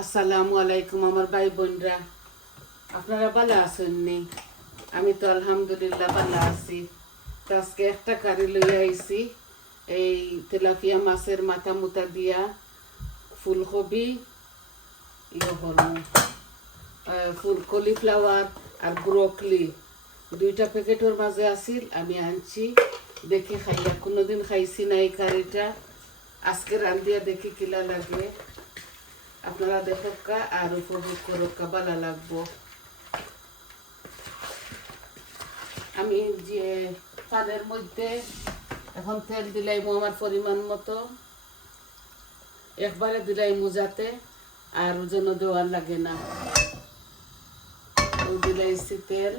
আসসালামু আলাইকুম আমার ভাই বোনরা। আপনারা ভালো আছেন নি? আমি তো আলহামদুলিল্লাহ ভালো আছি। তো আজকে একটা কারি লইয়া আইছি। এই তেলাপিয়া মাছের মাথা মুতা দিয়া ফুলকপি ইয়ে করব ফুল কলিফ্লাওয়ার আর ব্রোকলি। দুইটা প্যাকেটের মাঝে আছিল, আমি আনছি। দেখি খাইয়া, কোনোদিন খাইছি না এই কারিটা। আজকে রান্ধিয়া দেখি কিলা লাগে। আপনারা দেখকা আর উপভোগ করকা ভালো লাগবো। আমি যে পানের মধ্যে এখন তেল দিলাইমু আমার পরিমাণ মতো, একবারে দিলাইমু যাতে আর যেন দেওয়ার লাগে না। দিলাইছি তেল।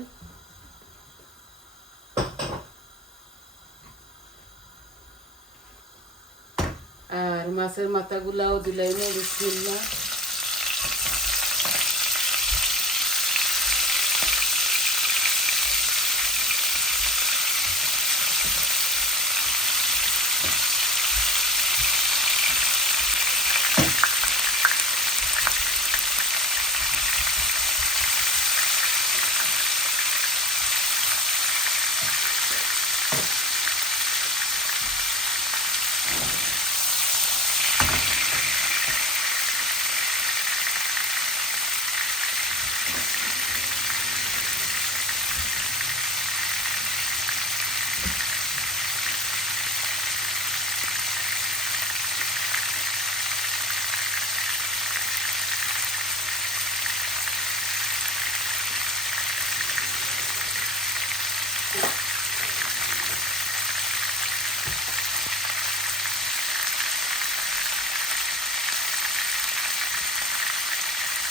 আর মাছের মাথাগুলাও দিলাইমু বিসমিল্লাহ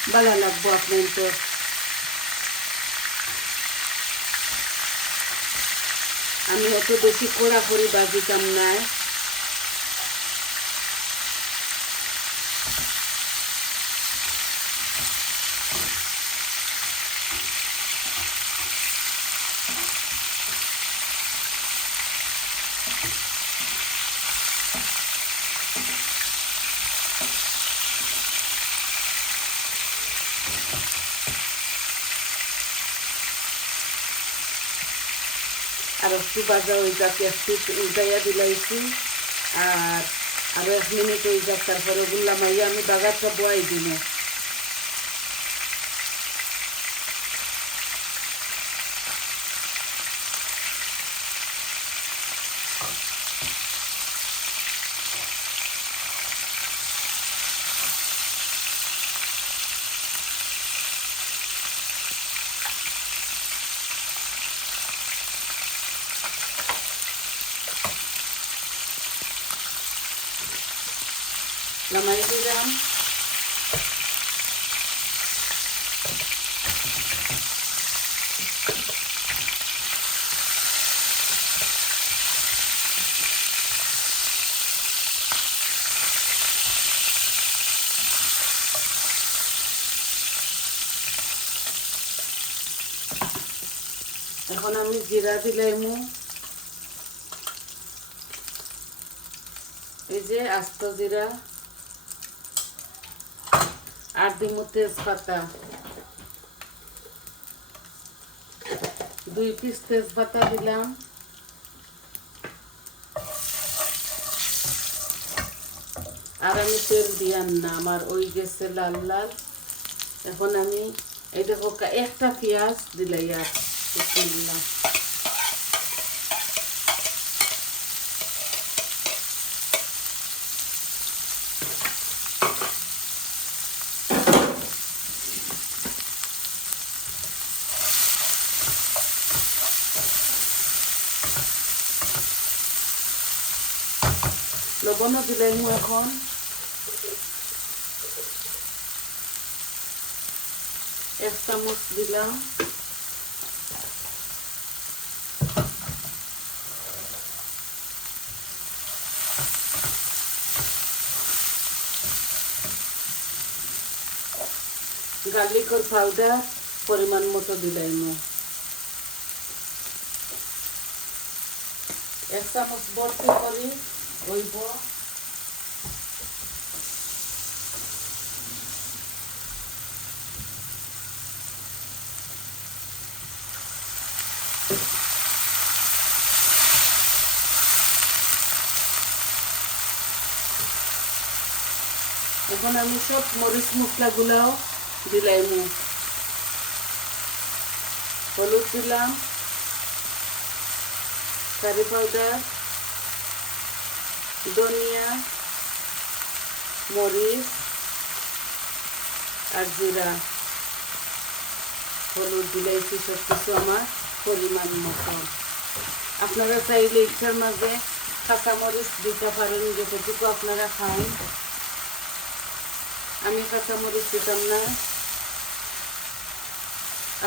ভালো লাগবো আপনাদের আমি অত বেশি কড়া করি বাজিতাম না একটু বাজা ওই যাকে একটু উল্টাইয়া দিলাইছি। আর আরও এক মিনিট ওই যাক তারপরে বললাম মাইয়া আমি বাগারটা বয়াই দিনে নামাই দিলাম। এখন আমি জিরা দিলাইমু এই যে আস্ত জিরা। আর দিমু তেজপাতা। দুই পিস তেজপাতা দিলাম। আর আমি তেল দিয়াম না, আমার ওই গেছে লাল লাল। এখন আমি এই দেখো একটা পেঁয়াজ দিলাই আর বিসমিল্লাহ। লবণও দিলাই মু এখন। এক চামচ দিলাম। গার্লিকর পাউডার পরিমাণ মতো দিলাই মু এক চামচ ভর্তি করি অল্প এখন আমি সব মরিচ মশলাগুলাও দিলাম। হলুদ দিলাম। কারি পাউডার ধনিয়া মরিচ আর জিরা হলুদ দিলাইছি সব কিছু আমার পরিমাণ মতো আপনারা চাইলে ইচ্ছার মাঝে কাঁচামরিচ দিতে পারেন যতটুকু আপনারা খান। আমি কাঁচামরিচ দিতাম না।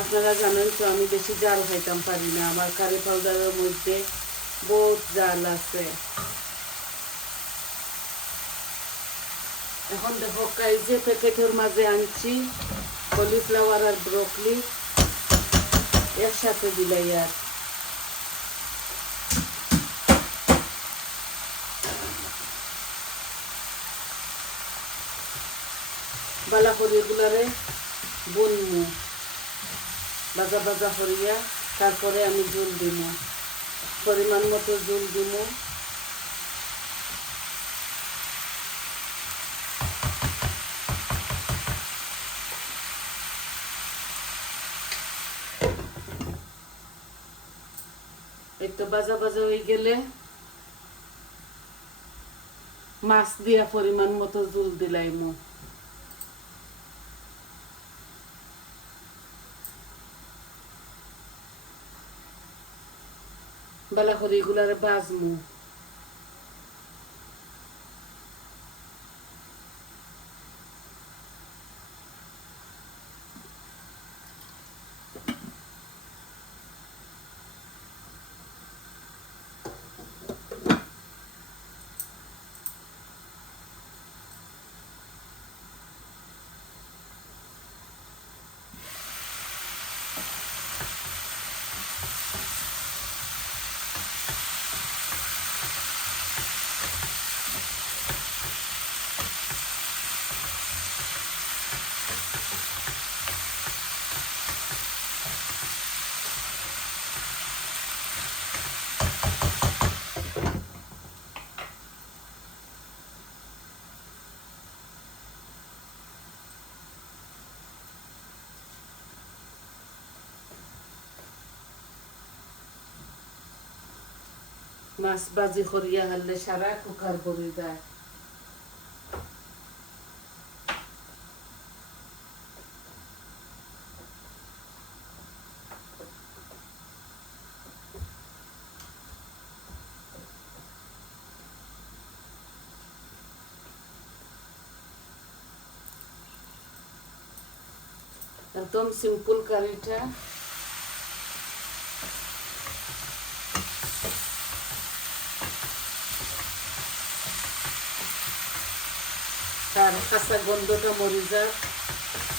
আপনারা জানেন তো, আমি বেশি জাল খাইতাম পারি না। আমার কারি পাউডারের মধ্যে বহুত জাল আছে। এখন দেখো কাই যে প্যাকেটের মাঝে আনছি কলিফ্লাওয়ার আর ব্রকলি। একসাথে দিলাই আর। বালা করি এগুলারে বুনমু। বাজা বাজা করিয়া তারপরে আমি জল দিব পরিমাণ মতো জল দিব বাজা বাজা হয়ে গেলে মাছ দিয়া পরিমাণ মতো জুল দিলাইমু। বালা করে এগুলার বাজমু। মাছ বাজি করিয়া হারলে সারা কুকার ভরে যায় একদম সিম্পল কারিটা তার কাঁচা গন্ধটা মরে যাক।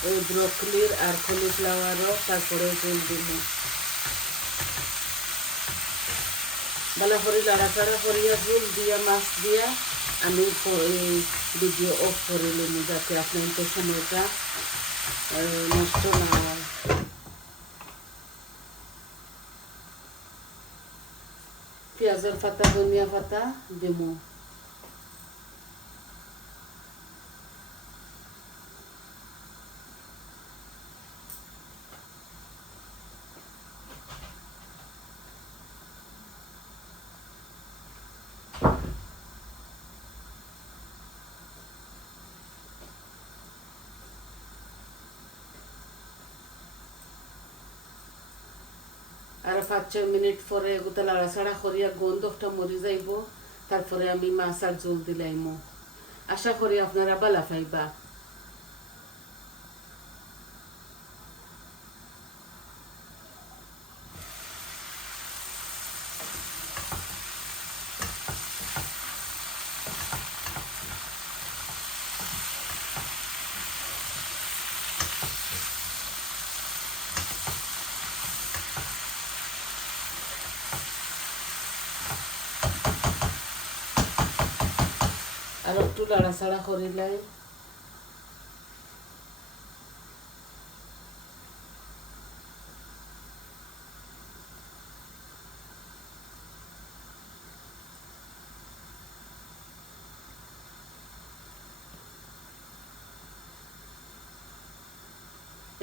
ওই ব্রকলির আর কলিফ্লাওয়ারও তারপরে জল দিব। ভালো করে লাড়াচাড়া করিয়া জল দিয়া, মাছ দিয়া আমি ভিডিও অফ করে নিব যাতে আপনাদের সময়টা নষ্ট না হয়। পেঁয়াজের পাতা, ধনিয়া পাতা দিব। আর পাঁচ, ছয় মিনিট পরে এগুলো লাড়াচাড়া করিয়া গন্ধটা মরি যাইব। তারপরে আমি মাছ আর জল দিলাইমো আশা করি আপনারা বালা পাইবা একটু নাড়াচাড়া করে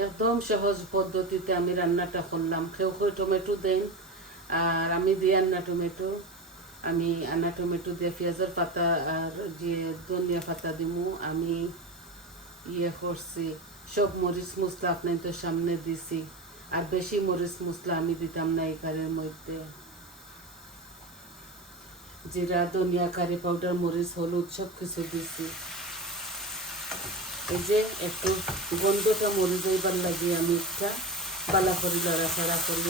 একদম সহজ পদ্ধতিতে আমি রান্নাটা করলাম। কেউ কেউ টমেটো দেন, আর আমি দিই রান্না টমেটো। আমি আন্না টমেটো দিয়ে পেঁয়াজের পাতা আর যে ধনিয়া পাতা দিমু, আমি ইয়ে করছি। সব মরিচ মশলা আপনার তো সামনে দিছি। আর বেশি মরিচ মশলা আমি দিতাম না এই কারের মধ্যে। জিরা, ধনিয়া, কারি পাউডার, মরিচ, হলুদ সব কিছু দিছি। এই যে একটু গন্ধটা মরে যাইবার লাগে আমি একটা বালা করি লড়াছাড়া করি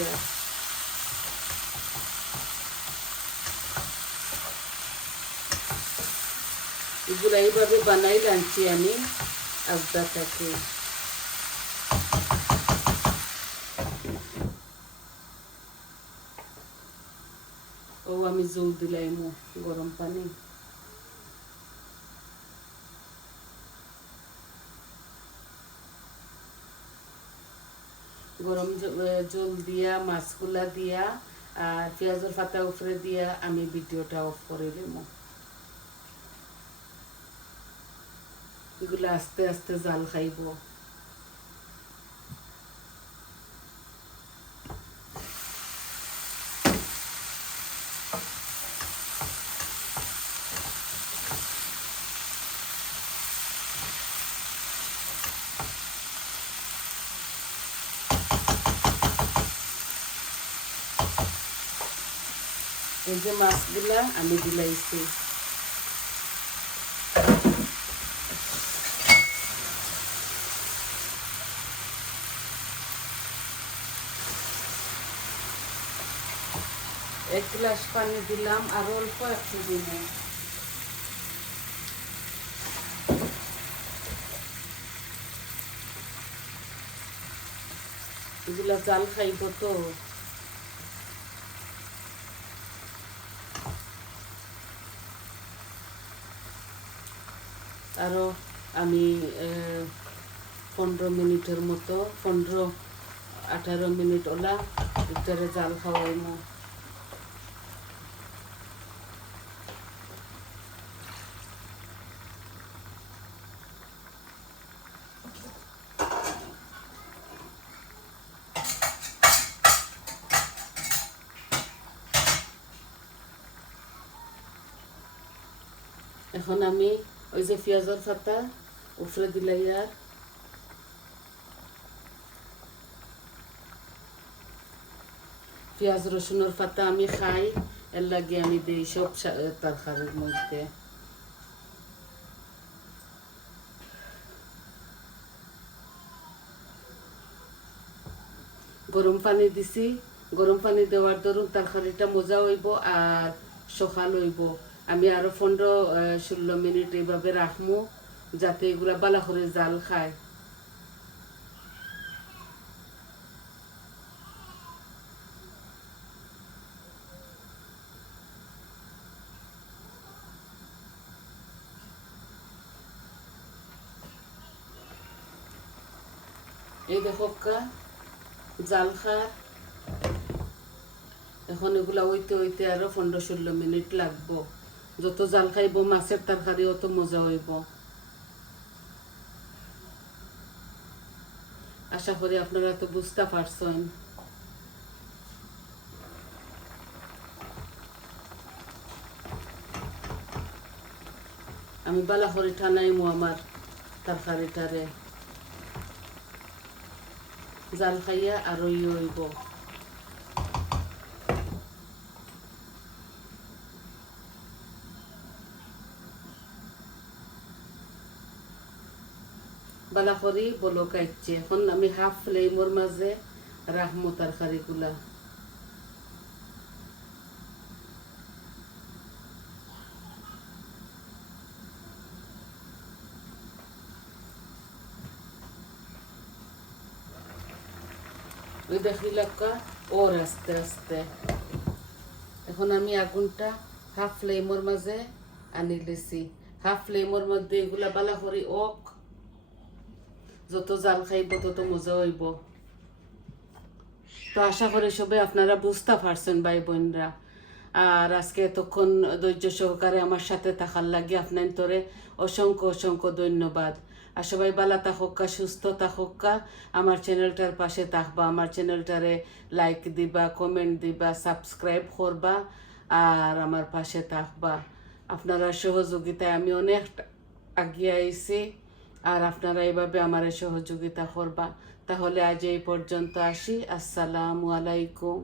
এগুলো এইভাবে বানাই রাঁধছি আমি আজদাটাকে ও, আমি জল দিলাইমু গরম পানি। গরম জল দিয়া, মাছগুলা দিয়া, আর পেঁয়াজের পাতা উপরে দিয়া আমি ভিডিওটা অফ করে দেবো। এগুলো আস্তে আস্তে জাল খাইব এই যে মাছগুলা আমি দিলাইছি এক গ্লাস পানি দিলাম আর অল্প একটু দিলাম। এগুলা জাল খাইব তো। আরও আমি পনেরো মিনিটের মতো, পনেরো আঠারো মিনিট ওলা ভিতরে জাল খাওয়াইমু। এখন আমি ওই যে পেঁয়াজের পাতা উপরে দিলাই আর পেঁয়াজ রসুনের পাতা আমি খাই, এর লাগে আমি দিই সব তরকারির মধ্যে। গরম পানি দিছি, গরম পানি দেওয়ার দরুন তরকারিটা মজা হইব আর সকাল হইব। আমি আরও পনেরো ষোলো মিনিট এইভাবে রাখমু, যাতে এগুলা বালা করে জাল খায়। এই দেখো জাল খার এখন এগুলা হইতে হইতে আরও পনেরো, ষোলো মিনিট লাগবো। যত জাল খাইব, মাছের তরকারি অত মজা হইব। আশা করি আপনারা তো বুঝতে পারছেন। আমি বালা করে ঠানাইমু আমার তরকারিটারে। জাল খাইয়া আরও ইয়ে হইব। বালা করি, বলো কাইছে এখন আমি হাফ ফ্লেমর মাঝে রাখমো তরকারিগুলা ওই দেখিলাকা ওর আস্তে আস্তে এখন আমি আগুনটা হাফ ফ্লেমর মাঝে আনি হাফ ফ্লেমর মধ্যে এগুলা বালা করি ওক যত জাল খাইব, তত মজা হইব। তো আশা করে সবাই আপনারা বুঝতে পারছেন ভাই বোনরা আর আজকে এতক্ষণ ধৈর্য সহকারে আমার সাথে থাকার লাগে আপনার তোরে অসংখ্য অসংখ্য ধন্যবাদ। আর সবাই বালা থাকুকা সুস্থ থাকুকা আমার চ্যানেলটার পাশে থাকবা, আমার চ্যানেলটারে লাইক দিবা কমেন্ট দিবা সাবস্ক্রাইব করবা, আর আমার পাশে থাকবা। আপনারা সহযোগিতায় আমি অনেক আগিয়ে আইছি। আর আপনারা এইভাবে আমার সহযোগিতা করবা। তাহলে আজ এই পর্যন্ত আসি। আসসালামু আলাইকুম।